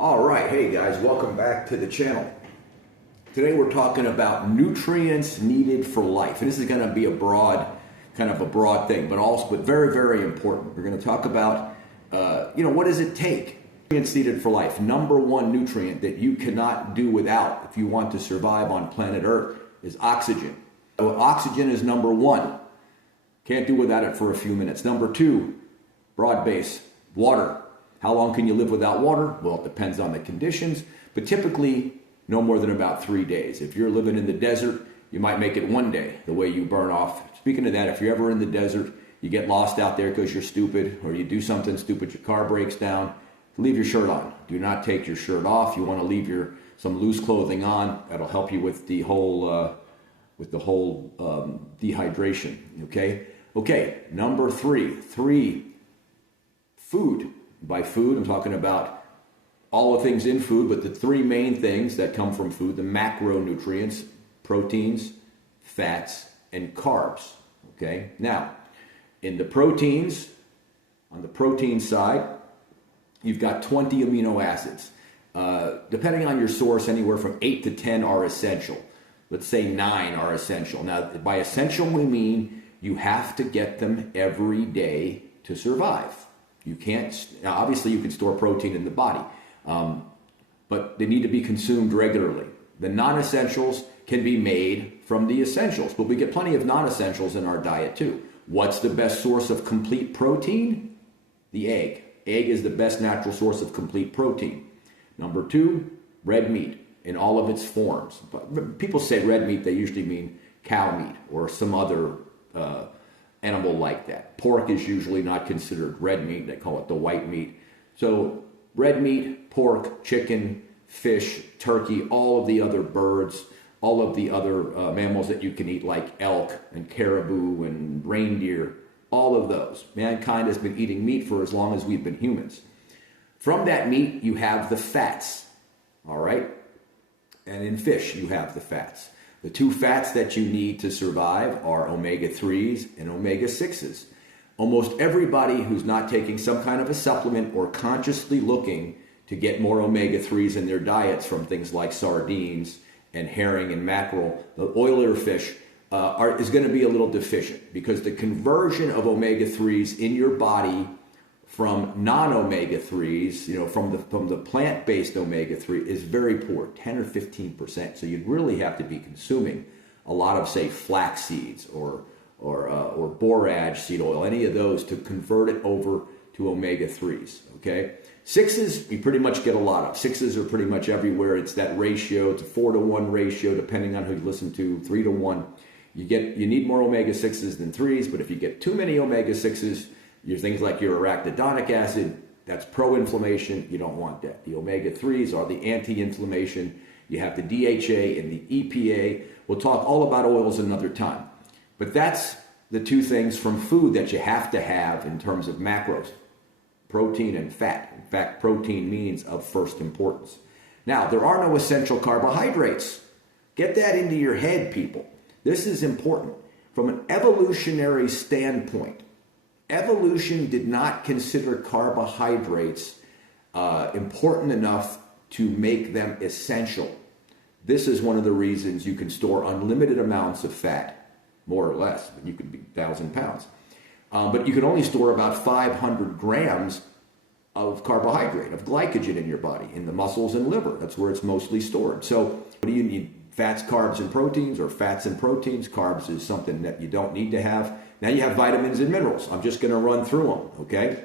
All right, hey guys, welcome back to the channel. Today we're talking about nutrients needed for life. And this is going to be a broad, kind of a broad thing, but very, very important. We're going to talk about, what does it take? Nutrients needed for life. Number one nutrient that you cannot do without if you want to survive on planet Earth is oxygen. So oxygen is number one. Can't do without it for a few minutes. Number two, broad base, water. How long can you live without water? Well, it depends on the conditions, but typically no more than about 3 days. If you're living in the desert, you might make it 1 day, the way you burn off. Speaking of that, if you're ever in the desert, you get lost out there because you're stupid, or you do something stupid, your car breaks down, leave your shirt on. Do not take your shirt off. You want to leave some loose clothing on. That'll help you with the whole dehydration. Okay. Number three, food. By food, I'm talking about all the things in food, but the three main things that come from food, the macronutrients, proteins, fats, and carbs. Okay. Now, in the proteins, on the protein side, you've got 20 amino acids. Depending on your source, anywhere from 8 to 10 are essential. Let's say 9 are essential. Now, by essential, we mean you have to get them every day to survive. You can't, now obviously you can store protein in the body, but they need to be consumed regularly. The non-essentials can be made from the essentials, but we get plenty of non-essentials in our diet too. What's the best source of complete protein? The egg. Egg is the best natural source of complete protein. Number two, red meat in all of its forms. But people say red meat, they usually mean cow meat or some other animal like that. Pork is usually not considered red meat. They call it the white meat. So red meat, pork, chicken, fish, turkey, all of the other birds, all of the other mammals that you can eat like elk and caribou and reindeer, all of those. Mankind has been eating meat for as long as we've been humans. From that meat, you have the fats, all right? And in fish, you have the fats. The two fats that you need to survive are omega-3s and omega-6s. Almost everybody who's not taking some kind of a supplement or consciously looking to get more omega-3s in their diets from things like sardines and herring and mackerel, the oilier fish, is going to be a little deficient because the conversion of omega-3s in your body from non-omega-3s, from the plant-based omega-3 is very poor, 10 or 15%. So you'd really have to be consuming a lot of, say, flax seeds or borage seed oil, any of those to convert it over to omega-3s, okay? 6s, you pretty much get a lot of. 6s are pretty much everywhere. It's that ratio. It's a 4-to-1 ratio, depending on who you listen to, 3-to-1. You need more omega-6s than 3s, but if you get too many omega-6s, things like your arachidonic acid, that's pro-inflammation. You don't want that. The omega-3s are the anti-inflammation. You have the DHA and the EPA. We'll talk all about oils another time. But that's the two things from food that you have to have in terms of macros, protein and fat. In fact, protein means of first importance. Now, there are no essential carbohydrates. Get that into your head, people. This is important. From an evolutionary standpoint, evolution did not consider carbohydrates important enough to make them essential. This is one of the reasons you can store unlimited amounts of fat, more or less. You could be 1,000 pounds. But you can only store about 500 grams of carbohydrate, of glycogen in your body, in the muscles and liver. That's where it's mostly stored. So what do you need? Fats, carbs, and proteins, or fats and proteins. Carbs is something that you don't need to have. Now you have vitamins and minerals. I'm just going to run through them, okay?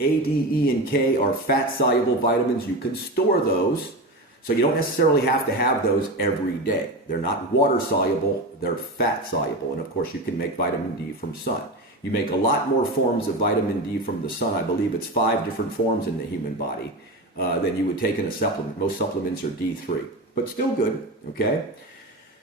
A, D, E, and K are fat-soluble vitamins. You can store those, so you don't necessarily have to have those every day. They're not water-soluble, they're fat-soluble. And of course, you can make vitamin D from sun. You make a lot more forms of vitamin D from the sun. I believe it's 5 different forms in the human body than you would take in a supplement. Most supplements are D3, but still good, okay?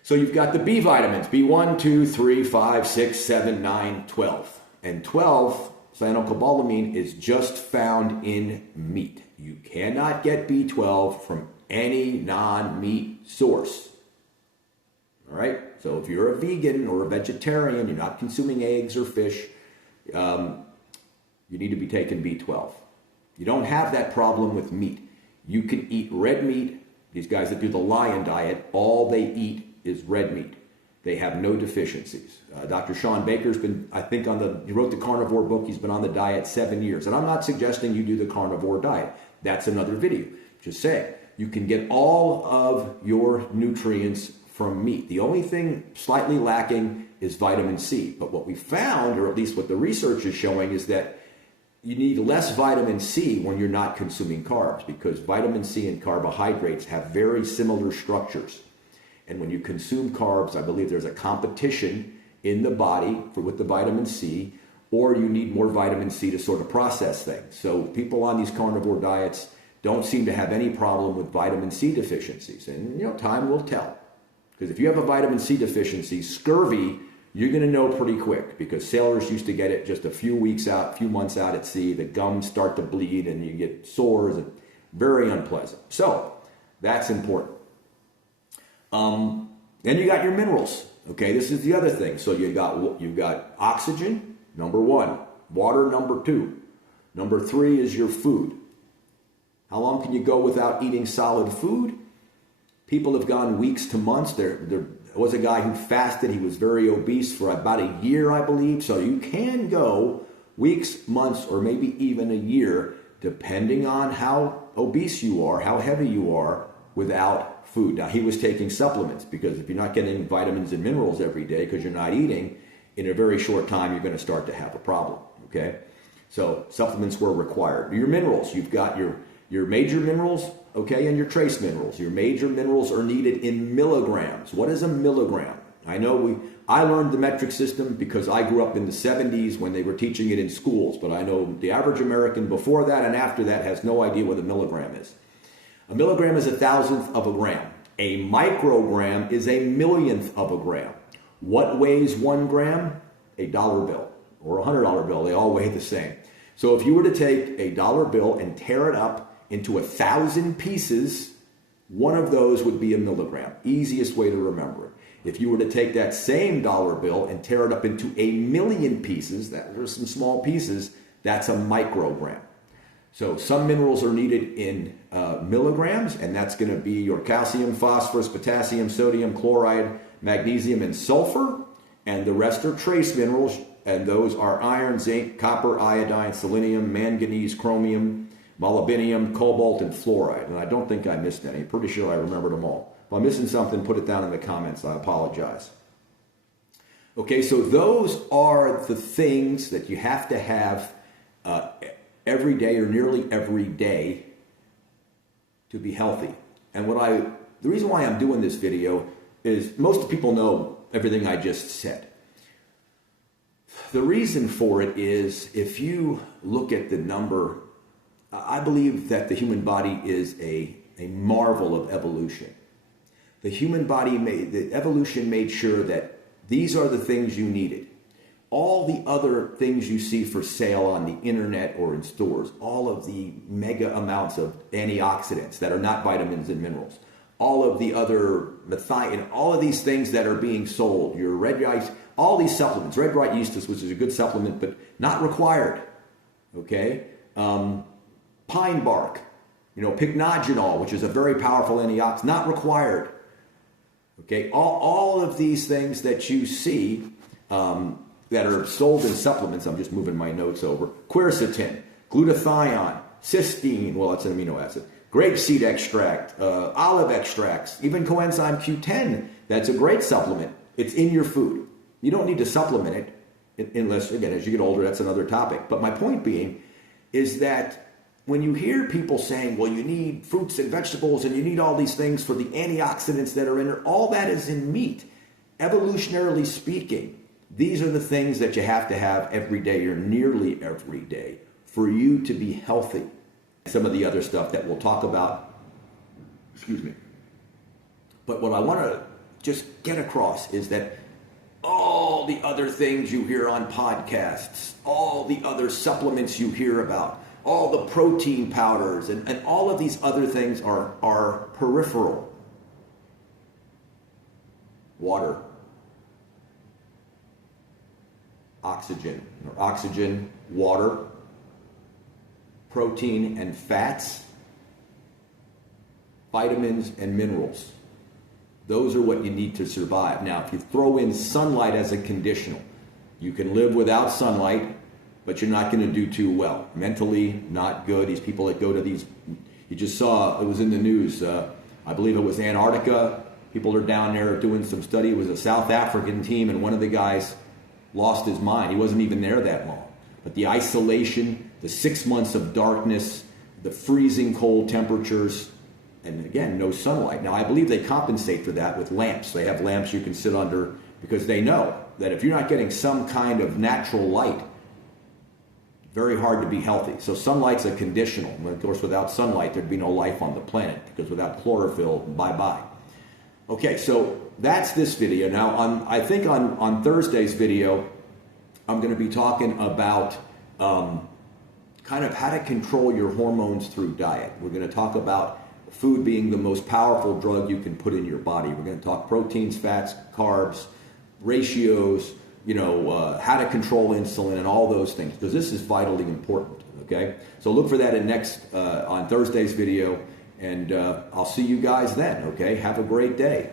So you've got the B vitamins, B1, 2, 3, 5, 6, 7, 9, 12. And 12, cyanocobalamin, is just found in meat. You cannot get B12 from any non-meat source. All right? So if you're a vegan or a vegetarian, you're not consuming eggs or fish, you need to be taking B12. You don't have that problem with meat. You can eat red meat. These guys that do the lion diet, all they eat is red meat. They have no deficiencies. Dr. Sean Baker's been, I think, he wrote the carnivore book. He's been on the diet 7 years. And I'm not suggesting you do the carnivore diet. That's another video. Just saying, you can get all of your nutrients from meat. The only thing slightly lacking is vitamin C. But what we found, or at least what the research is showing, is that you need less vitamin C when you're not consuming carbs, because vitamin C and carbohydrates have very similar structures. And when you consume carbs, I believe there's a competition in the body with the vitamin C, or you need more vitamin C to sort of process things. So people on these carnivore diets don't seem to have any problem with vitamin C deficiencies. And, time will tell. Because if you have a vitamin C deficiency, scurvy, you're going to know pretty quick, because sailors used to get it just a few months out at sea. The gums start to bleed and you get sores, and very unpleasant. So that's important. Then you got your minerals. Okay, this is the other thing. So you've got oxygen, number 1, water, number 2. Number 3 is your food. How long can you go without eating solid food? People have gone weeks to months. There was a guy who fasted. He was very obese for about a year, I believe. So you can go weeks, months, or maybe even a year, depending on how obese you are, how heavy you are, without food. Now, he was taking supplements, because if you're not getting vitamins and minerals every day because you're not eating, in a very short time, you're going to start to have a problem, okay? So supplements were required. Your minerals, you've got your major minerals, okay, and your trace minerals. Your major minerals are needed in milligrams. What is a milligram? I learned the metric system because I grew up in the 70s when they were teaching it in schools, but I know the average American before that and after that has no idea what a milligram is. A milligram is 1,000th of a gram. A microgram is a millionth of a gram. What weighs 1 gram? A dollar bill or a $100 bill. They all weigh the same. So if you were to take a dollar bill and tear it up into 1,000 pieces, one of those would be a milligram. Easiest way to remember it. If you were to take that same dollar bill and tear it up into 1,000,000 pieces, that are some small pieces, that's a microgram. So some minerals are needed in milligrams, and that's going to be your calcium, phosphorus, potassium, sodium, chloride, magnesium, and sulfur. And the rest are trace minerals, and those are iron, zinc, copper, iodine, selenium, manganese, chromium, molybdenum, cobalt, and fluoride. And I don't think I missed any. Pretty sure I remembered them all. If I'm missing something, put it down in the comments. I apologize. Okay, so those are the things that you have to have every day, or nearly every day, to be healthy. And the reason why I'm doing this video is most people know everything I just said. The reason for it is, if you look at the number, I believe that the human body is a marvel of evolution. The human body the evolution made sure that these are the things you needed. All the other things you see for sale on the internet or in stores, all of the mega amounts of antioxidants that are not vitamins and minerals, all of the other methionine, all of these things that are being sold, your red rice, all these supplements, red bright yeastus, which is a good supplement, but not required, okay? Pine bark, pycnogenol, which is a very powerful antioxidant, not required, okay? All of these things that you see, that are sold in supplements, I'm just moving my notes over, quercetin, glutathione, cysteine, well, it's an amino acid, grapeseed extract, olive extracts, even coenzyme Q10, that's a great supplement. It's in your food. You don't need to supplement it, unless, again, as you get older, that's another topic. But my point being is that when you hear people saying, well, you need fruits and vegetables and you need all these things for the antioxidants that are in there, all that is in meat. Evolutionarily speaking, these are the things that you have to have every day, or nearly every day, for you to be healthy. Some of the other stuff that we'll talk about, excuse me. But what I want to just get across is that all the other things you hear on podcasts, all the other supplements you hear about, all the protein powders, and all of these other things are peripheral. Water, oxygen, water, protein, and fats vitamins, and minerals. Those are what you need to survive. Now, if you throw in sunlight as a conditional, you can live without sunlight, but you're not going to do too well. Mentally, not good. These people that go to these, you just saw, it was in the news, I believe it was Antarctica. People are down there doing some study. It was a South African team, and one of the guys lost his mind. He wasn't even there that long. But the isolation, the 6 months of darkness, the freezing cold temperatures, and again, no sunlight. Now, I believe they compensate for that with lamps. They have lamps you can sit under because they know that if you're not getting some kind of natural light, very hard to be healthy. So sunlight's a conditional. Of course, without sunlight, there'd be no life on the planet because without chlorophyll, bye-bye. Okay, so that's this video. Now, I think on Thursday's video, I'm going to be talking about kind of how to control your hormones through diet. We're going to talk about food being the most powerful drug you can put in your body. We're going to talk proteins, fats, carbs, ratios, how to control insulin and all those things, because this is vitally important, okay? So look for that on Thursday's video, and I'll see you guys then, okay? Have a great day.